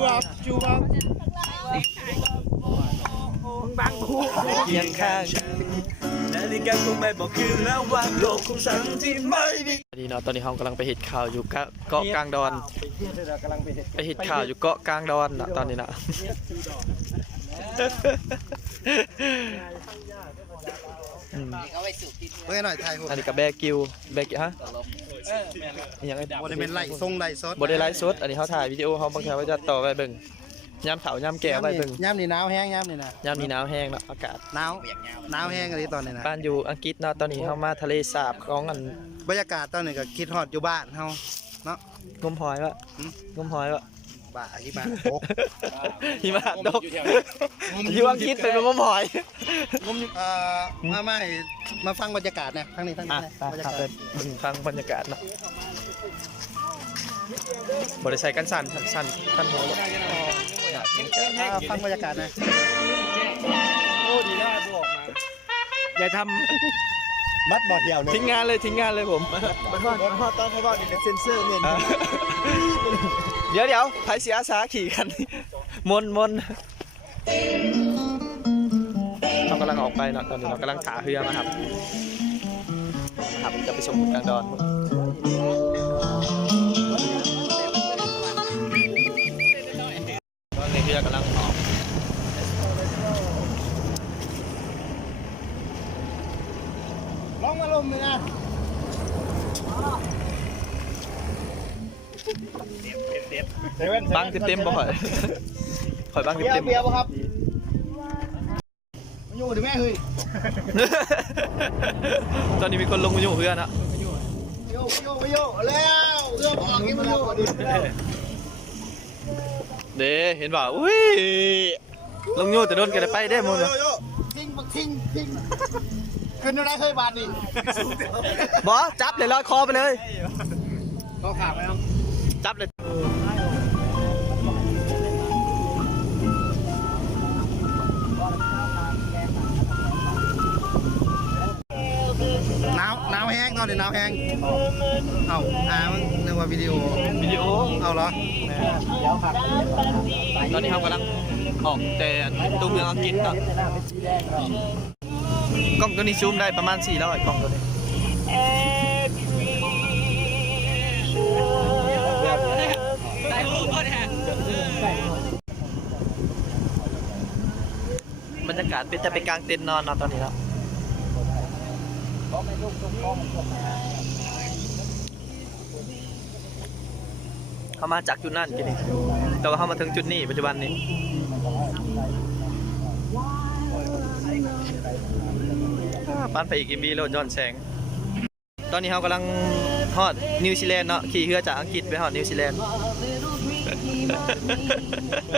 บบังผู้เคียงข้างนาฬิกาคงไม่บอกคืนแล้วว่าโลกของฉันที่ไม่มีดีเนาะตอนนี้เรากำลังไปเห็ดข่าวอยู่เกาะกลางดอนไปเห็ดข่าวอยู่เกาะกลางดอนนะตอนนี้นะเมื่อหน่อยไทยอันนี้กับแบกิวฮะอย่างไรบริเวณไล่ทรงไล่สดบริไลฟ์สดอันนี้เขาถ่ายวิดีโอเขาบางทีว่าจะต่อไปเบิ่งย่ำเถาย่ำแก่ไปเบิ่งย่ำนี่หนาวแห้งย่ำนี่นะย่ำนี่หนาวแห้งเนาะอากาศหนาวแห้งอะไรตอนนี้นะบ้านอยู่อังกฤษเนาะตอนนี้เขามาทะเลสาบของอันบรรยากาศตอนนี้ก็คิดฮอดอยู่บ้านเฮาเนาะงมหอยวะบ้าที่บ้านหิมะตกอยู่อังกฤษเป็นงมหอยมาฟังบรรยากาศเนี่ยทั้งนี้บรรยากาศฟังบรรยากาศเนาะบริษัทกันสั่นขั้นหัวฟังบรรยากาศนะโอ้ดีได้บอกมาอย่าทำมัดบ่อเดียวเลยทิ้งงานเลยผมมันฮอดตอนเขาบอกนี่เป็นเซนเซอร์เนี่ยเดี๋ยวไผเสียอาสาขี่กันมนเรากำลังออกไปเนาะตอนนี้เรากำลังขาเรือมาครับจะไปส่งกลางดอนในเรือกำลังออกลองมาลมเลยนะบังเต็มบ่ข่อยบังเต็มเบียร์ป่ะครับมาอยู่ดิแม่เฮ้ยตอนนี้มีคนลงมาอยู่เรือนะโยแล้วเรือบอกกินมาอยู่เด้เห็นบ่าอุ้ยลงอยู่แต่โดนกันไปได้หมดเลยทิ้งขึ้นได้เคยบาดดิบอจับเลยลอยคอไปเลยก็ขาดไปครับจับเลยหนาวแห้งตอนนี้หนาวแห้งมันนึกว่าวิดีโอเอาเหรอตอนนี้เขากำลังออกแต่ตัวเมืองอังกฤษนะกล้องตัวนี้ซูมได้ประมาณ400กล้องตัวนี้บรรยากาศเป็นแต่ไปกลางเต็นท์นอนตอนนี้แล้วเขามาจากจุดนั่นกินนี่แต่ว่าเขามาถึงจุดนี้ปัจจุบันนี้ปั้นไปอีกกิมบีโลดย้อนแสงตอนนี้เขากำลังฮอดนิวซีแลนด์เนาะขี่เรือจากอังกฤษไปฮอดนิวซีแลนด์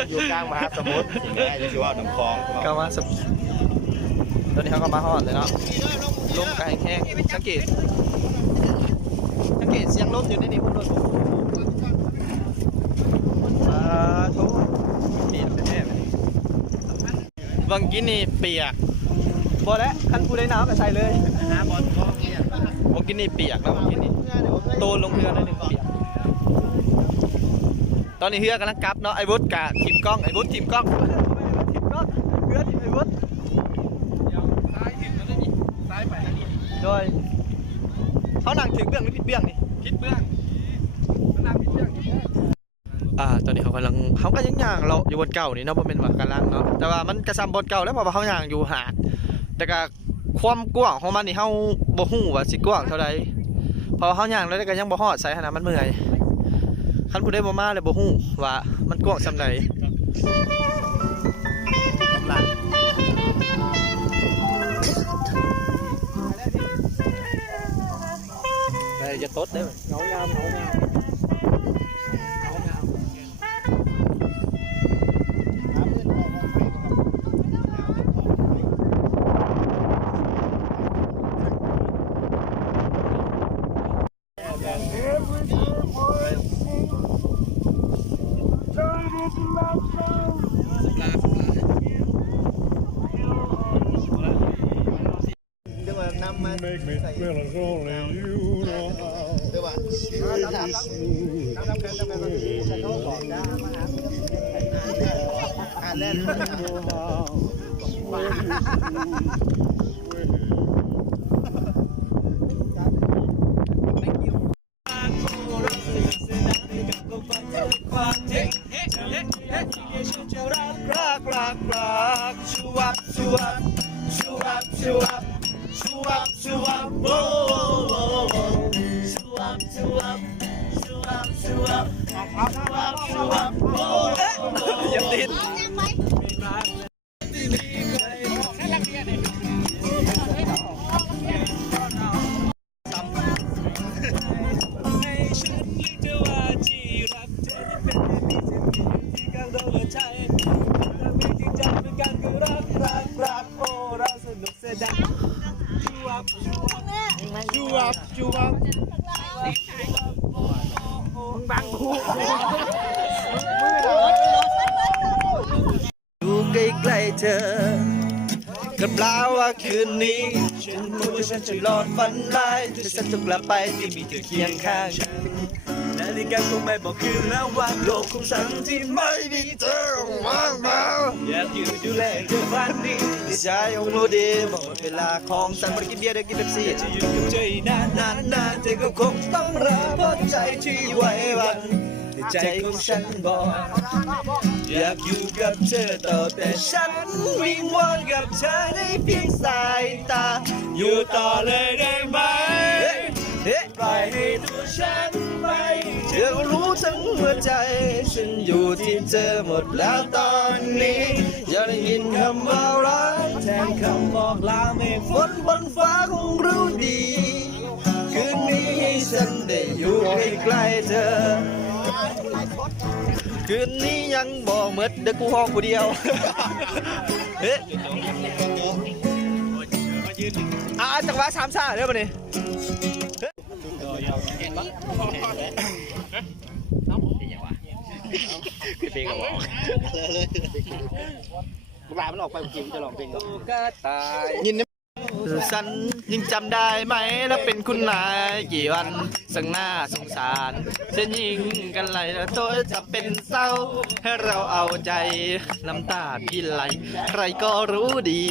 อยู่กลางมหาสมุทรง่ายจะชื่อว่าน้ำคลองก็มาตอนนี้เขาก็มาฮอดเลยเนาะลมกระแห้งสังเกตเสียงลมอยู่ในนี้พุ่นเลยโทษนี่แท้ๆบางกินนี่เปียกบอแล้วคันผู้ได้น้ำก็ใส่เลยบางกินนี่เปียกแล้วบางกินนี่โตลงเรือได้หนึ่งเปียกตอนนี้เรือกำลังกลับเนาะไอ้บุ๊ดกับทีมกล้องเรือทีมไอ้บุ๊ดซ้ายไปโดยเขาหนังถึงเบื้องหรือผิดเบื้องนี่ผิดเบื้องตอนนี้เขาก็ยังย่างเราอยู่บนเก่านี่เนาะมันเป็นว่ากำลังเนาะแต่ว่ามันกระซำบนเก่าแล้วเพราะว่าเขาย่างอยู่หาดแต่ก็ความกว้างของมันนี่เขาบ่ฮู้ว่าสิกว้างเท่าใดเพราะเขาย่างแล้วก็ยังบ่ฮอดใส่ขนาดมันเมื่อยคันผู้ใดบ่มาเลยบ่ฮู้ว่ามันกว้างส่ำใดจะตดได้ไหมเงางามนำมาใส่เดี๋ยวว่า เล่น รักชูวับชูวับชูวับชูวับชูวับชูวับโอ้ชูวับชูวับชูวับชูวับชูวับชูวับโอ้อย่าติดอยู่ใกล้ๆเธอกับเปล่าว่าคืนนี้ฉันรู้ว่าฉันจะหลอดฝันร้ายแต่ฉันจะกลับไปที่มีเธอเคียงข้างฉันนาฬิกาคงไม่บอกคืนแล้วว่าโลกของฉันที่ไม่มีเธอว่างเปล่าอยากอยู่ดูแลเธอฝันดีที่ใจของรู้ดีบอกเวลาของฉันไม่ได้กินเบียร์ได้กินเป๊ปซี่จะอยู่กับเธออีกนานเธอก็คงต้องรอเพราะใจที่ไว้วันใจของฉันบอกอยากอยู่กับเธอต่อแต่ฉันวิงวอนกับเธอในเพียงสายตาอยู่ต่อเลยได้ไหมปล่อยให้ตัวฉันไปเธอก็รู้ทั้งหัวใจฉันอยู่ที่เธอหมดแล้วตอนนี้อยากได้ยินคำว่ารักแทนคำบอกลาเมฆฝนบนฟ้าคงรู้ดีคืนนี้ฉันได้อยู่ใกล้ๆเธอคืนนี้ยังบ่หมดเด็กกูห้องกูเดียวเฮ้ยจังหวะ3 ซ่าเดี๋ยวมาดิเพลงก็บอกกูลามันออกไปจริงจะลองเพลงก็ตายยินฉันยังจำได้ไหมแล้วเป็นคุณนายกี่วันสังหน้าสงสารจะยิงกันไหลแล้วตัวจะเป็นเศร้าให้เราเอาใจน้ำตาพี่ไหลใครก็รู้ดี